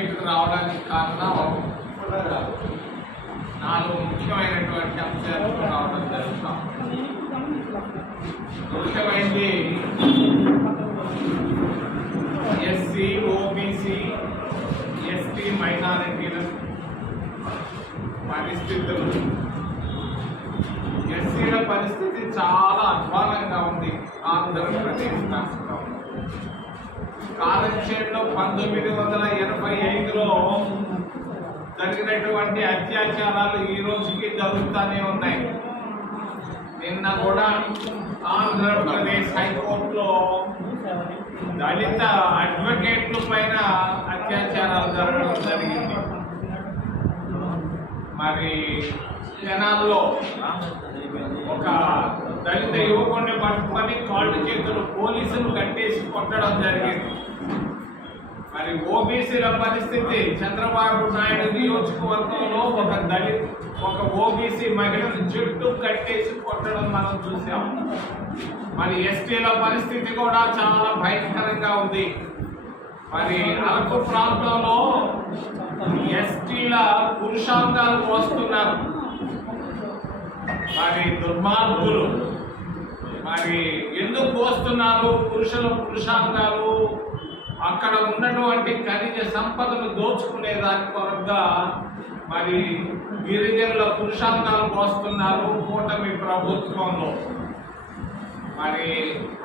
మీట్కి రావడానికి కారణం 4 ముఖ్యమైనటువంటి అంశాలు రావడం జరుగుతాం. ముఖ్యమైనది ఎస్సీ, ఓబీసీ, ఎస్టీ మైనారిటీల పరిస్థితులు. ఎస్సీల పరిస్థితి చాలా అధ్వానంగా ఉంది ఆంధ్రప్రదేశ్ రాష్ట్రంలో. కాలక్షేపంలో 1985లో జరిగినటువంటి అత్యాచారాలు ఈ రోజుకి జరుగుతూనే ఉన్నాయి. నిన్న కూడా ఆంధ్రప్రదేశ్ హైకోర్టులో దళిత అడ్వకేట్ల పైన అత్యాచారాలు జరగడం జరిగింది. మరి జనాల్లో ఒక దళిత యువకుడిని పట్టుకొని కాళ్ళు చేతులు పోలీసులు కట్టేసి కొట్టడం జరిగింది. మరి ఓబీసీల పరిస్థితి, చంద్రబాబు నాయుడు నియోజకవర్గంలో ఒక ఓబీసీ మహిళను జుట్టు కట్టేసి కొట్టడం మనం చూసాం. మరి ఎస్టీల పరిస్థితి కూడా చాలా భయంకరంగా ఉంది. మరి అరకు ప్రాంతంలో ఎస్టీల పురుషాంగాలు పోస్తున్నారు. మరి దుర్మార్గులు మరి ఎందుకు పోస్తున్నారు? పురుషాంగాలు అక్కడ ఉన్నటువంటి ఖనిజ సంపదను దోచుకునే దాని కొరగా మరి గిరిజనుల పురుషాంగాలు పోస్తున్నారు కూటమి ప్రభుత్వంలో. మరి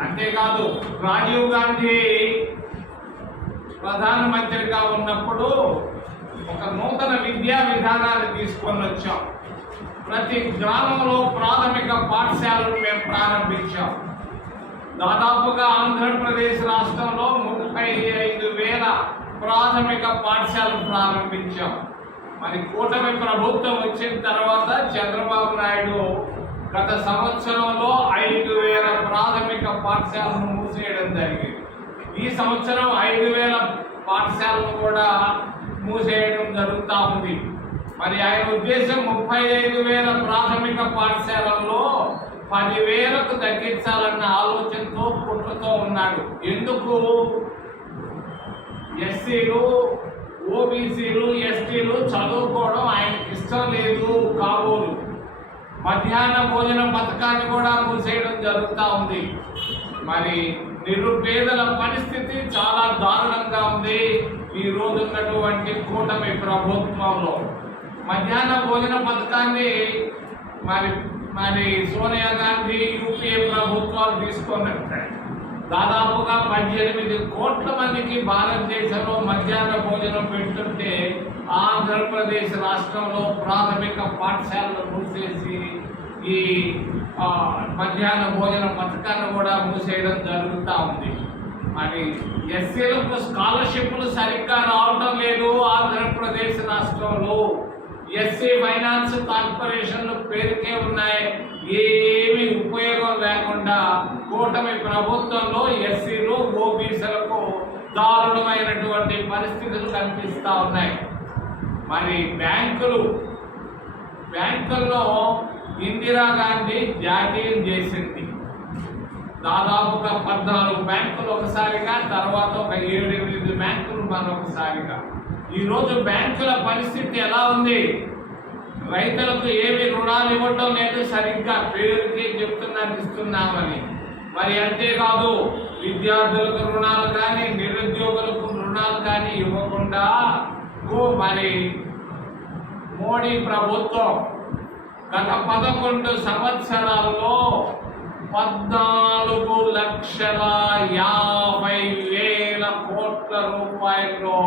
అంతేకాదు, రాజీవ్ గాంధీ ప్రధానమంత్రిగా ఉన్నప్పుడు ఒక నూతన విద్యా విధానాన్ని తీసుకొని వచ్చాం. ప్రతి గ్రామంలో ప్రాథమిక పాఠశాలను మేము ప్రారంభించాం. దాదాపుగా ఆంధ్రప్రదేశ్ రాష్ట్రంలో 35,000 ప్రాథమిక పాఠశాలను ప్రారంభించాం. మరి కూటమి ప్రభుత్వం వచ్చిన తర్వాత చంద్రబాబు నాయుడు గత సంవత్సరంలో 5,000 ప్రాథమిక పాఠశాలను మూసేయడం జరిగింది. ఈ సంవత్సరం 5,000 పాఠశాలను కూడా మూసేయడం జరుగుతూ ఉంది. మరి ఆయన ఉద్దేశం 35,000 ప్రాథమిక పాఠశాలల్లో 10,000కు తగ్గించాలన్న ఆలోచనతో కుట్రతో ఉన్నాడు. ఎందుకు? ఎస్సీలు, ఓబీసీలు, ఎస్టీలు చదువుకోవడం ఆయనకి ఇష్టం లేదు కాబోలు. మధ్యాహ్న భోజన పథకాన్ని కూడా మూసేయడం జరుగుతూ ఉంది. మరి నిరుపేదల పరిస్థితి చాలా దారుణంగా ఉంది ఈ రోజు ఉన్నటువంటి కూటమి ప్రభుత్వంలో. మధ్యాహ్న భోజన పథకాన్ని మరి సోనియా గాంధీ, యూపీఏ ప్రభుత్వాలు తీసుకున్నట్టు దాదాపుగా 18 కోట్ల మందికి భారతదేశంలో మధ్యాహ్న భోజనం పెడుతుంటే ఆంధ్రప్రదేశ్ రాష్ట్రంలో ప్రాథమిక పాఠశాలను మూసేసి ఈ మధ్యాహ్న భోజన పథకాన్ని కూడా మూసేయడం జరుగుతూ ఉంది. మరి ఎస్సీలకు స్కాలర్షిప్లు సరిగ్గా రావటం లేదు ఆంధ్రప్రదేశ్ రాష్ట్రంలో. ఎస్సీ ఫైనాన్స్ కార్పొరేషన్లు పేరుకే ఉన్నాయి, ఏమీ ఉపయోగం లేకుండా కూటమి ప్రభుత్వంలో ఎస్సీలు, ఓబీసీలకు దారుణమైనటువంటి పరిస్థితులు కనిపిస్తూ ఉన్నాయి. మరి బ్యాంకుల్లో ఇందిరాగాంధీ జాతీయం చేసింది. దాదాపుగా 14 బ్యాంకులు ఒకసారిగా, తర్వాత ఒక 7-8 బ్యాంకులు మరొకసారిగా. ఈరోజు బ్యాంకుల పరిస్థితి ఎలా ఉంది? రైతులకు ఏమి రుణాలు ఇవ్వటం లేదు, సరిగ్గా పేరుకి ఇస్తున్నామని. మరి అంతేకాదు, విద్యార్థులకు రుణాలు కానీ, నిరుద్యోగులకు రుణాలు కానీ ఇవ్వకుండా మరి మోడీ ప్రభుత్వం గత 11 సంవత్సరాల్లో 14,50,000 కోట్ల రూపాయలు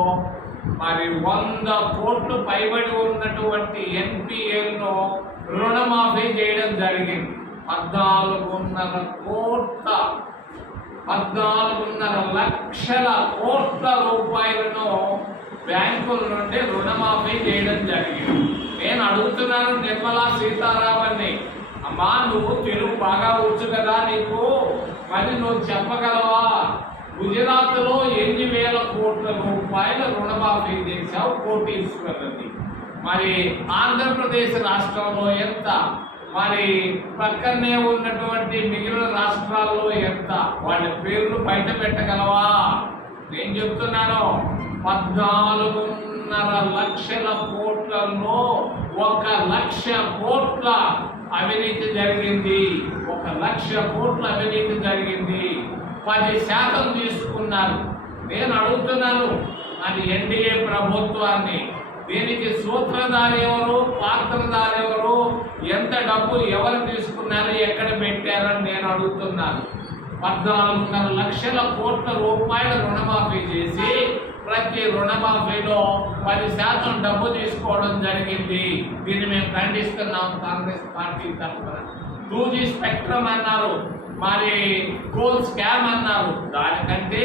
మరి 100 కోట్లు పైబడి ఉన్నటువంటి ఎన్పిఎల్ను రుణమాఫీ చేయడం జరిగింది. 14,5 లక్షల కోట్ల రూపాయలను బ్యాంకుల నుండి రుణమాఫీ చేయడం జరిగింది. నేను అడుగుతున్నాను నిర్మలా సీతారామన్ని, అమ్మా నువ్వు తెలుగు బాగా వచ్చు కదా, నీకు మరి నువ్వు చెప్పగలవా? గుజరాత్లో 8,000 కోట్ల రూపాయల రుణమాఫీ చేశావు కోటీశ్వరులది. మరి ఆంధ్రప్రదేశ్ రాష్ట్రంలో ఎంత? మరి పక్కనే ఉన్నటువంటి మిగిలిన రాష్ట్రాల్లో ఎంత? వాళ్ళ పేర్లు బయట పెట్టగలవా? నేను చెప్తున్నాను, 14.5 లక్షల కోట్లలో 1 లక్ష కోట్ల అవినీతి జరిగింది. 1 లక్ష కోట్ల అవినీతి జరిగింది. 10% తీసుకున్నారు. నేను అడుగుతున్నాను అది ఎన్డీఏ ప్రభుత్వాన్ని, దీనికి సూత్రధారి ఎవరు, పాత్రధారి ఎవరు, ఎంత డబ్బు ఎవరు తీసుకున్నారు, ఎక్కడ పెట్టారని నేను అడుగుతున్నాను. 14.5 లక్షల కోట్ల రూపాయల రుణమాఫీ చేసి ప్రతి రుణమాఫీలో 10% డబ్బు తీసుకోవడం జరిగింది. దీన్ని మేము ఖండిస్తున్నాం కాంగ్రెస్ పార్టీ తరఫున. 2G స్పెక్ట్రమ్ అన్నారు, మరి కోల్ స్కామ్ అన్నారు. దానికంటే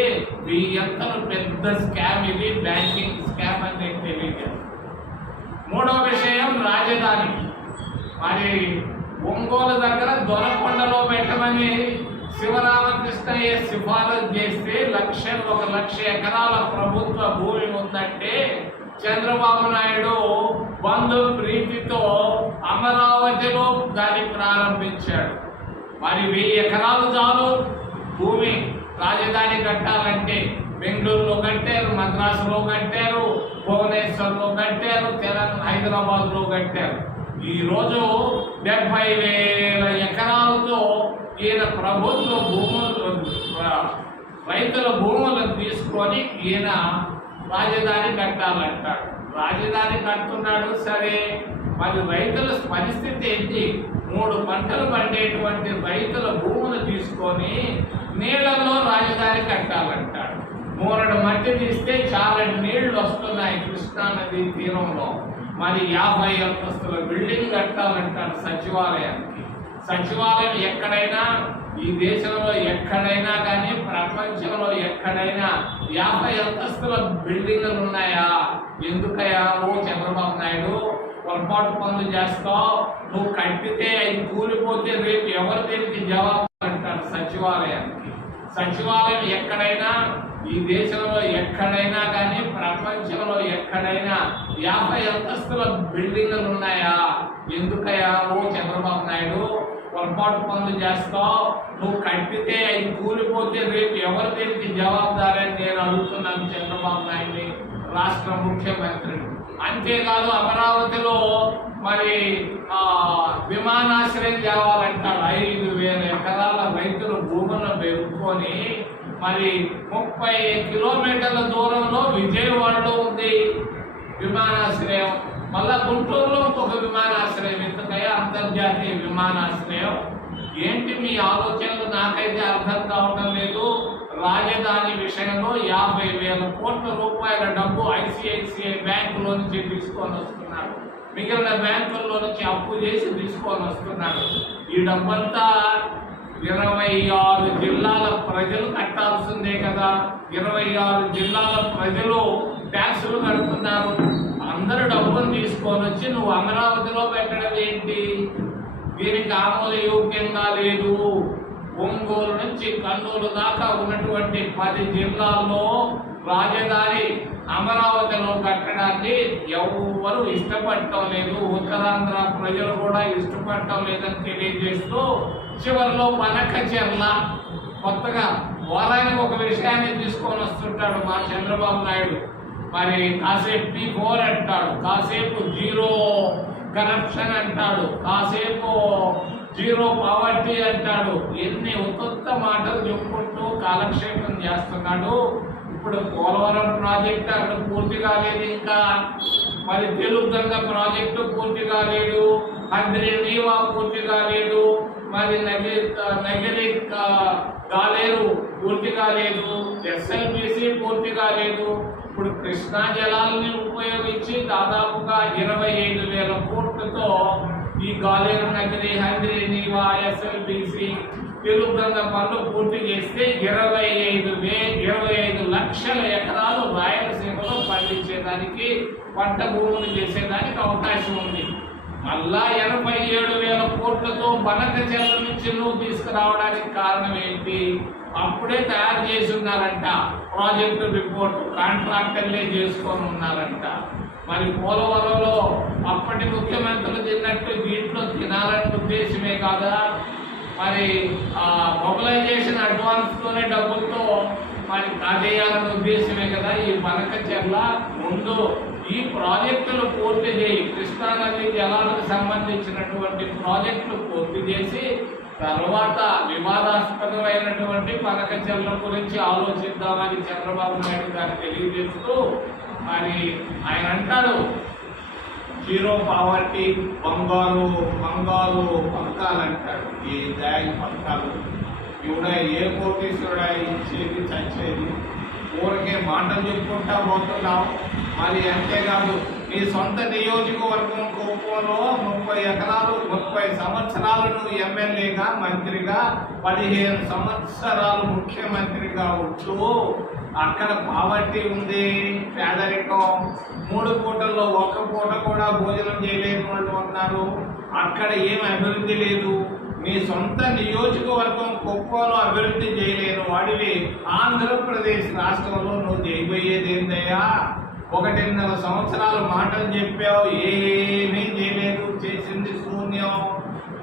ఎంత పెద్ద స్కామ్ ఇది, బ్యాంకింగ్ స్కామ్ అంటే తెలియదు. మూడవ విషయం రాజధాని. మరి ఒంగోలు దగ్గర దొరకొండలో పెట్టమని శివరామకృష్ణయ్య సిఫారసు చేస్తే 1 లక్ష ఎకరాల ప్రభుత్వ భూమి ఉందంటే చంద్రబాబు నాయుడు బంధు ప్రీతితో అమరావతిలో దాన్ని ప్రారంభించాడు. మరి 1000 ఎకరాలు చాలు భూమి రాజధాని కట్టాలంటే. బెంగళూరులో కట్టారు, మద్రాసులో కట్టారు, భువనేశ్వర్లో కట్టారు, హైదరాబాద్లో కట్టారు. ఈరోజు 70,000 ఎకరాలతో ఈయన ప్రభుత్వ భూములు, రైతుల భూములను తీసుకొని ఈయన రాజధాని కట్టాలంటాడు. రాజధాని కడుతున్నాడు సరే, మరి రైతుల పరిస్థితి ఏంటి? 3 పంటలు పండేటువంటి రైతుల భూములు తీసుకొని నీళ్లలో రాజధాని కట్టాలంటాడు. మూరడు మట్టి తీస్తే చాలా నీళ్లు వస్తున్నాయి కృష్ణా నది తీరంలో. మరి 50 అంతస్తుల బిల్డింగ్ కట్టాలంటాడు సచివాలయానికి. సచివాలయం ఎక్కడైనా, ఈ దేశంలో ఎక్కడైనా కానీ, ప్రపంచంలో ఎక్కడైనా 50 అంతస్తుల బిల్డింగ్లు ఉన్నాయా? ఎందుకయ్యా ఓ చంద్రబాబు నాయుడు పొరపాటు పనులు చేస్తావు? నువ్వు కట్టితే అవి కూలిపోతే రేపు ఎవరు దీనికి జవాబు అంటాడు సచివాలయానికి. సచివాలయం ఎక్కడైనా, ఈ దేశంలో ఎక్కడైనా కానీ, ప్రపంచంలో ఎక్కడైనా 50 అంతస్తుల బిల్డింగ్లు ఉన్నాయా? ఎందుకయ్యా ఓ చంద్రబాబు నాయుడు పొరపాటు పనులు చేస్తావు? నువ్వు కట్టితే అవి కూలిపోతే రేపు ఎవరు దీనికి జవాబుదారని నేను అడుగుతున్నాను చంద్రబాబు నాయుడిని, రాష్ట్ర ముఖ్యమంత్రిని. అంతేకాదు అమరావతిలో మరి విమానాశ్రయం తేవాలంటాడు. 5,000 ఎకరాల రైతుల భూములను పెరుక్కొని మరి 30 కిలోమీటర్ల దూరంలో విజయవాడలో ఉంది విమానాశ్రయం. మళ్ళా గుంటూరులో ఇంకొక విమానాశ్రయం. ఎందుకయ్యా అంతర్జాతీయ విమానాశ్రయం? ఏంటి మీ ఆలోచనలు? నాకైతే అర్థం కావడం లేదు. రాజధాని విషయంలో 50,000 కోట్ల రూపాయల డబ్బు ICICI బ్యాంకులో నుంచి తీసుకొని వస్తున్నాడు. మిగిలిన బ్యాంకుల్లో నుంచి అప్పు చేసి తీసుకొని వస్తున్నాడు. ఈ డబ్బంతా 26 జిల్లాల ప్రజలు కట్టాల్సిందే కదా. 26 జిల్లాల ప్రజలు ట్యాక్సులు కడుతున్నారు. అందరూ డబ్బును తీసుకొని వచ్చి నువ్వు అమరావతిలో పెట్టడం ఏంటి? దీనికి ఆమోదయోగ్యంగా లేదు. ఒంగోలు నుంచి కర్నూలు దాకా ఉన్నటువంటి 10 జిల్లాల్లో రాజధాని అమరావతిలో కట్టడాన్ని ఎవరు ఇష్టపడటం లేదు. ఉత్తరాంధ్ర ప్రజలు కూడా ఇష్టపడటం లేదని తెలియజేస్తూ చివరిలో పనకచెర్ల కొత్తగా వారానికి ఒక విషయాన్ని తీసుకొని వస్తుంటాడు మా చంద్రబాబు నాయుడు. మరి కాసేపు P4 అంటాడు, కాసేపు జీరో కరప్షన్ అంటాడు, కాసేపు జీరో పావర్టీ అంటాడు. ఎన్ని ఉత్త మాటలు చెప్పుకుంటూ కాలక్షేపం చేస్తున్నాడు. ఇప్పుడు పోలవరం ప్రాజెక్టు అక్కడ పూర్తి కాలేదు ఇంకా. మరి తెలుగు గంగ ప్రాజెక్టు పూర్తి కాలేదు. హంద్రి నీవా పూర్తి కాలేదు. మరి నగిరి కాలేరు పూర్తి కాలేదు. SLBC పూర్తి కాలేదు. ఇప్పుడు కృష్ణా జలాలని ఉపయోగించి దాదాపుగా 25,000 కోట్లతో ఈ గాలేరు నగరి, హంద్రి నీవా, SLBC, తెలుగు గంగ పనులు పూర్తి చేస్తే 25 లక్షల ఎకరాలు రాయలసీమలో పండించేదానికి, పంట భూములు చేసేదానికి అవకాశం ఉంది. మళ్ళా 87,000 కోట్లతో బనకచెర్ల నుంచి నువ్వు తీసుకురావడానికి కారణం ఏంటి? అప్పుడే తయారు చేసి ఉన్నారంట ప్రాజెక్టు రిపోర్ట్, కాంట్రాక్టర్లే చేసుకొని ఉన్నారంట. మరి పోలవరంలో అప్పటి ముఖ్యమంత్రులు తిన్నట్టు దీంట్లో తినాలనే ఉద్దేశమే కాదా? మరి మొబిలైజేషన్ అడ్వాన్స్తోనే డబ్బులతో మరి కాజేయాలన్న ఉద్దేశమే కదా ఈ పనకచెర్ల. ముందు ఈ ప్రాజెక్టులు పూర్తి చేయి, కృష్ణా నది జలాలకు సంబంధించినటువంటి ప్రాజెక్టులు పూర్తి చేసి తర్వాత వివాదాస్పదమైనటువంటి పనకచెర్ల గురించి ఆలోచిద్దామని చంద్రబాబు నాయుడు గారు తెలియజేస్తూ మరి ఆయన అంటాడు జీరో పావర్టీ బంగారు పథకాలు అంటాడు. ఈ బ్యాంక్ పథకాలు ఇవిడ ఏ కోటీశ్వరుడా ఇచ్చేది చచ్చేది, ఊరికే మాటలు చెప్పుకుంటా పోతున్నావు. మరి అంతేకాదు నీ సొంత నియోజకవర్గం కుప్పంలో 30 ఎకరాలు 30 సంవత్సరాలు నువ్వు ఎమ్మెల్యేగా మంత్రిగా 15 సంవత్సరాలు ముఖ్యమంత్రిగా ఉంటూ అక్కడ పావర్టీ ఉంది, పేదరికం, 3 పూటల్లో 1 పూట కూడా భోజనం చేయలేని వాళ్ళు ఉన్నారు. అక్కడ ఏం అభివృద్ధి లేదు. నీ సొంత నియోజకవర్గం కుప్పంలో అభివృద్ధి చేయలేని వాడివి ఆంధ్రప్రదేశ్ రాష్ట్రంలో నువ్వు చేయబోయేది ఏందయ్యా? 1.5 సంవత్సరాలు మాటలు చెప్పావు, ఏమీ చేయలేదు, చేసింది శూన్యం.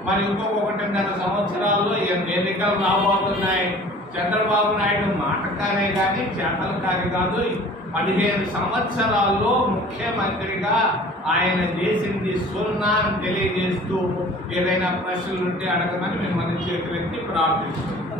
మరి ఇంకొక 1.5 సంవత్సరాల్లో ఎన్నికలు రాబోతున్నాయి. చంద్రబాబు నాయుడు మాటకారే కానీ చేతల కాని కాదు. 15 సంవత్సరాల్లో ముఖ్యమంత్రిగా ఆయన చేసింది సున్నా అని తెలియజేస్తూ ఏదైనా ప్రశ్నలు ఉంటే అడగమని మిమ్మల్ని చేతులెత్తి ప్రార్థిస్తున్నాం.